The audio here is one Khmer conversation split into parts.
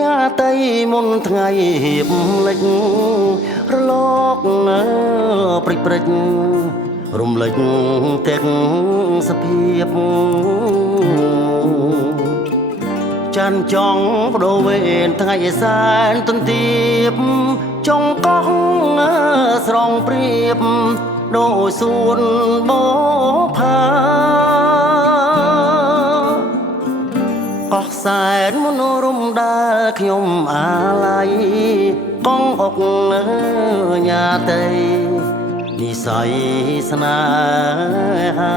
ញ៉ាតៃមុនថ្ងៃហៀបលិចរលកព្រិចព្រិចរំលេចទាំងសភាពចាន់ចង់បដូរវេនថ្ងៃសែនទន្ទាបចង់កោះស្រងព្រៀបដោយសួនបផាកោះសែនមនោរំដែលខ្ញុំអាឡ័យកងអុកញ៉ាតីនិស័យស្នេហា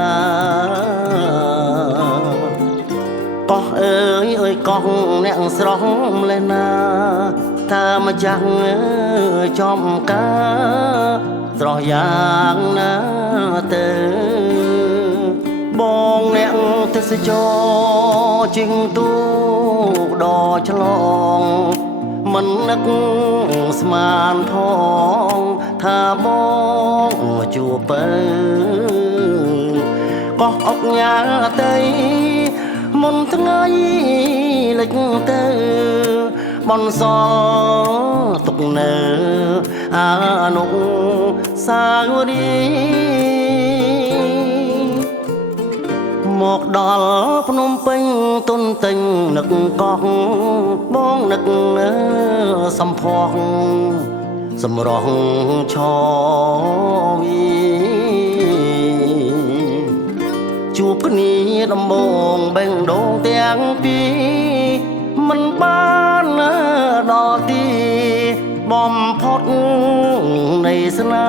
កោះអើយកោះអ្នកស្រស់ម្លេះណាថាម្ចាស់ចំការស្រស់យ៉ាងណាទៅបងអ្នកទេសចរជិងទូដឆ្លងមិននឹកស្មានផងថាបងជួបទៅកោះអុកញ៉ាតីមុនថ្ងៃលិចទៅបនសទុកនៅអនុសាវរីយ៍មកដល់ភ្នំពេញទុនទិញនឹកកោះបងនឹកសំផស្សសម្រស់ឆវីជួបគ្នាដំបងបេងដូងទាំងពីរមិនបានដល់ទីបំផុតនៃស្នេ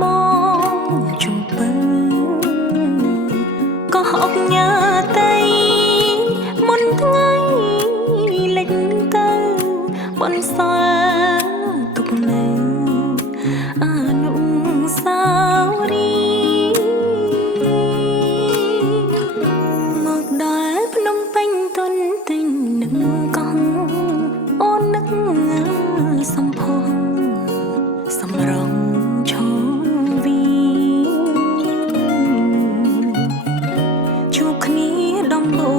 បងជុំពើក៏អុកញ៉ាតីមុនថ្ងៃលិចទៅបនសាទុកនៅអនុសាវរីយ៍មកដល់ភ្នំពេញទុនទិញនឹងកោះអូននឹកសំផស្សសម្រងជួបគ្នាដំបូ